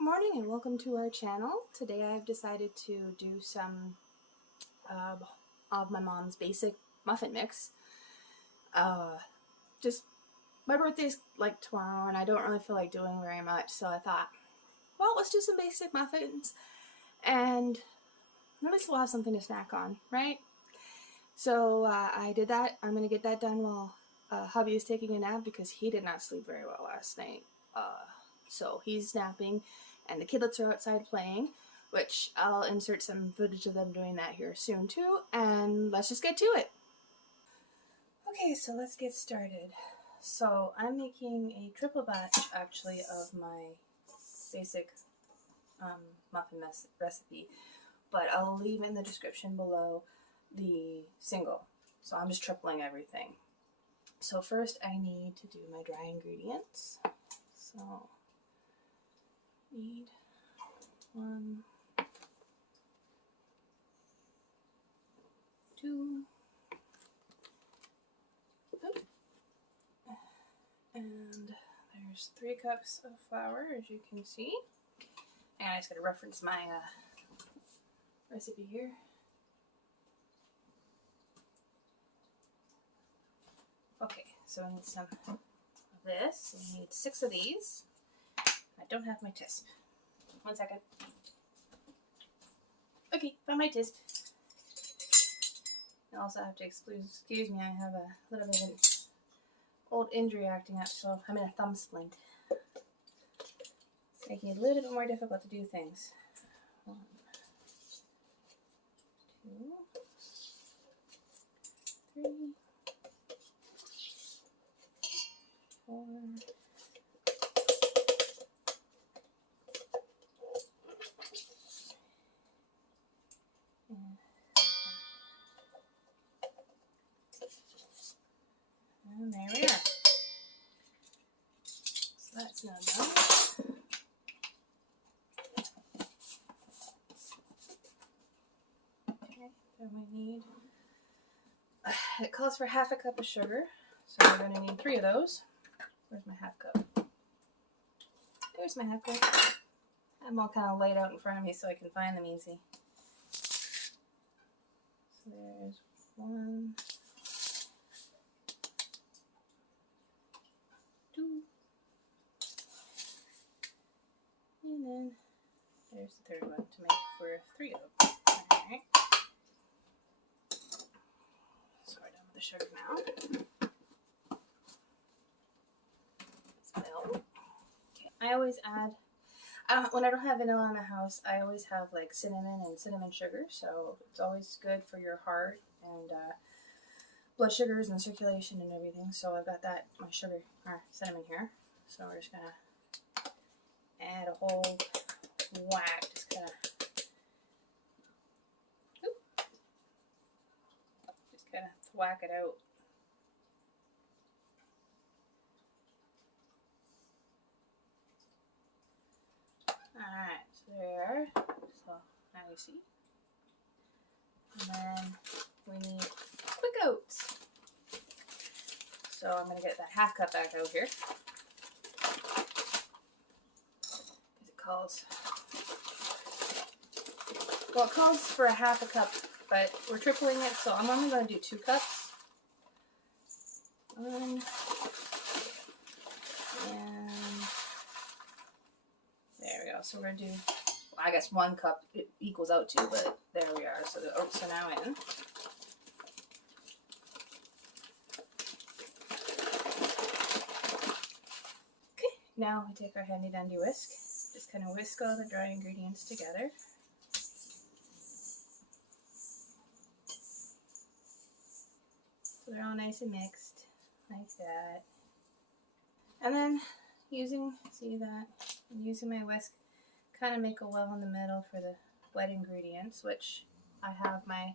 Good morning and welcome to our channel. Today I've decided to do some of my mom's basic muffin mix. Just my birthday's like tomorrow and I don't really feel like doing very much, so I thought, well, let's do some basic muffins and at least we'll have something to snack on, right? So I did that. I'm going to get that done while hubby is taking a nap because he did not sleep very well last night. So he's napping and the kidlets are outside playing, which I'll insert some footage of them doing that here soon too, and let's just get to it. Okay, so let's get started. So I'm making a triple batch actually of my basic muffin recipe, but I'll leave in the description below the single. So I'm just tripling everything. So first I need to do my dry ingredients. So need 1, 2, and there's 3 cups of flour, as you can see. And I just gotta reference my recipe here. Okay, so we need some of this. We need 6 of these. I don't have my tisp. 1 second. Okay, found my tisp. I also have to excuse me, I have a little bit of an old injury acting up, so I'm in a thumb splint. It's making it a little bit more difficult to do things. 1, 2, 3, 4, and there we are. So that's now done. Okay, then we need, it calls for half a cup of sugar, so we're going to need 3 of those. Where's my half cup? There's my half cup. I have them all kind of laid out in front of me so I can find them easy. So there's 1, 2, and then there's the 3rd one to make for 3 of them. Alright. So we're done with the sugar now. Milk. Okay. I always add, when I don't have vanilla in the house, I always have like cinnamon and cinnamon sugar, so it's always good for your heart and blood sugars and circulation and everything. So I've got that, my sugar or cinnamon here. So we're just gonna add a whole whack, just kind of whack it out. Alright, so there. So now you see. And then we need quick oats. So I'm going to get that half cup back out here. It calls for a half a cup, but we're tripling it, so I'm only going to do 2 cups. 1 and there we go. So we're going to do, well, I guess 1 cup it equals out to, but there we are. So the oats are now in. Okay, now we take our handy dandy whisk. Just kind of whisk all the dry ingredients together. So they're all nice and mixed, like that. And then using my whisk, kind of make a well in the middle for the wet ingredients, which I have my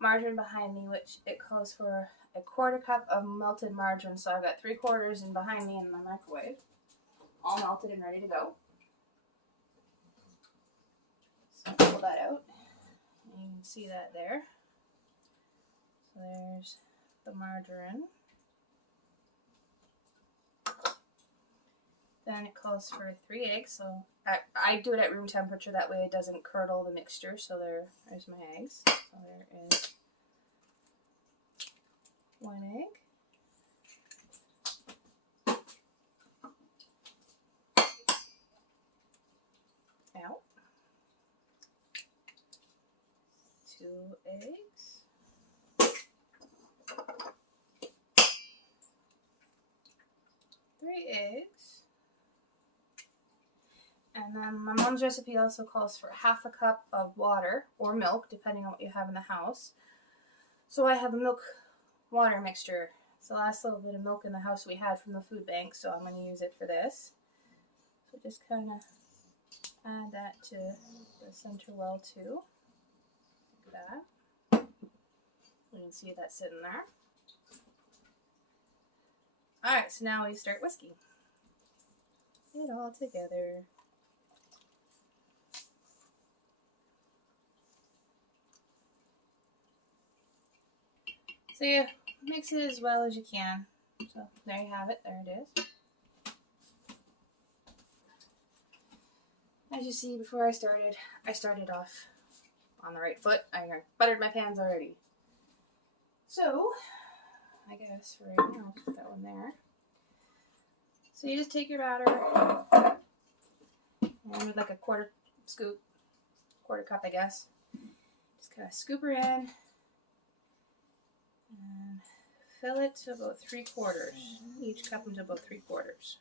margarine behind me, which it calls for a 1/4 cup of melted margarine. So I've got 3/4 in behind me in my microwave, all melted and ready to go. So pull that out, and you can see that there. So there's the margarine. Then it calls for 3 eggs, so I do it at room temperature, that way it doesn't curdle the mixture. So there's my eggs. So there is 1 egg. Out. 2 eggs. 3 eggs. And then my mom's recipe also calls for half a cup of water or milk, depending on what you have in the house. So I have a milk water mixture. It's the last little bit of milk in the house we had from the food bank, so I'm going to use it for this. So just kind of add that to the center well too, like that. You can see that sitting there. Alright, so now we start whisking it all together. So yeah, mix it as well as you can. So there you have it, there it is. As you see, before I started off on the right foot. I buttered my pans already. So, I guess for right now, I'll put that one there. So you just take your batter, and with like a quarter cup, I guess. Just kind of scoop her in, and fill it to about 3/4. Each cup into about 3/4.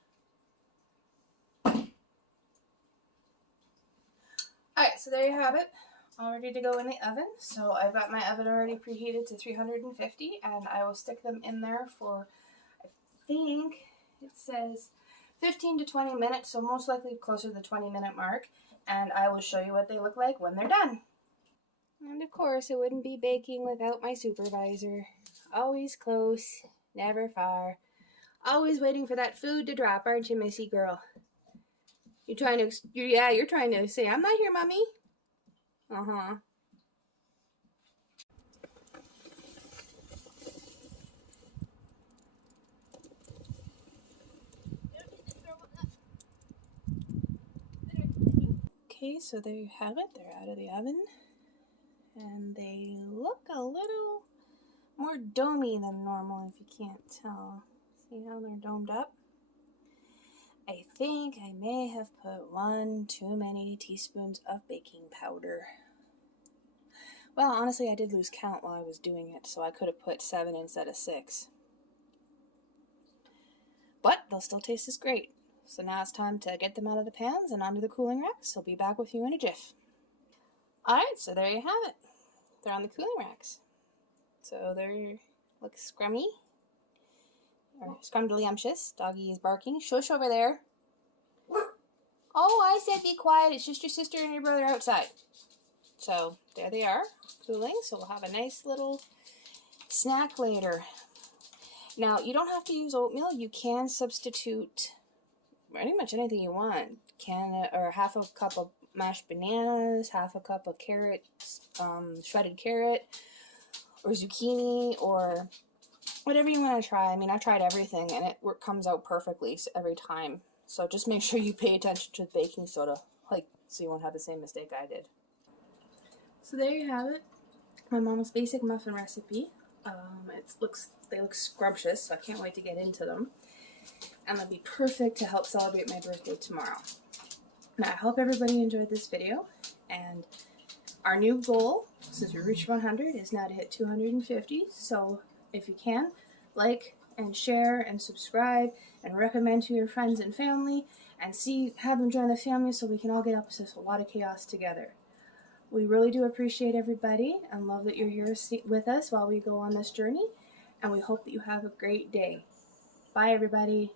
Alright, so there you have it. All ready to go in the oven. So I've got my oven already preheated to 350, and I will stick them in there for, I think it says 15 to 20 minutes, so most likely closer to the 20-minute mark, and I will show you what they look like when they're done. And of course, it wouldn't be baking without my supervisor. Always close, never far. Always waiting for that food to drop, aren't you, Missy girl? You're trying to say, I'm not here, Mommy. Uh-huh. Okay, so there you have it. They're out of the oven. And they look a little more domey than normal, if you can't tell. See how they're domed up? I think I may have put 1 too many teaspoons of baking powder. Well, honestly, I did lose count while I was doing it, so I could have put 7 instead of 6. But they'll still taste as great. So now it's time to get them out of the pans and onto the cooling racks. So I'll be back with you in a jiff. Alright, so there you have it. They're on the cooling racks. So they look scrummy. Or scrumdiddlyumptious. Doggy is barking. Shush over there. Oh, I said be quiet. It's just your sister and your brother outside. So there they are, cooling. So we'll have a nice little snack later. Now, you don't have to use oatmeal. You can substitute pretty much anything you want. Or half a cup of mashed bananas, half a cup of carrots, shredded carrot, or zucchini, or whatever you want to try. I mean, I've tried everything, and it comes out perfectly every time. So just make sure you pay attention to the baking soda, so you won't have the same mistake I did. So there you have it, my mom's basic muffin recipe. They look scrumptious, so I can't wait to get into them. And they'll be perfect to help celebrate my birthday tomorrow. Now, I hope everybody enjoyed this video, and our new goal, since we reached 100, is now to hit 250. So if you can, like and share and subscribe and recommend to your friends and family, and have them join the family so we can all get up with a lot of chaos together. We really do appreciate everybody and love that you're here with us while we go on this journey, and we hope that you have a great day. Bye, everybody.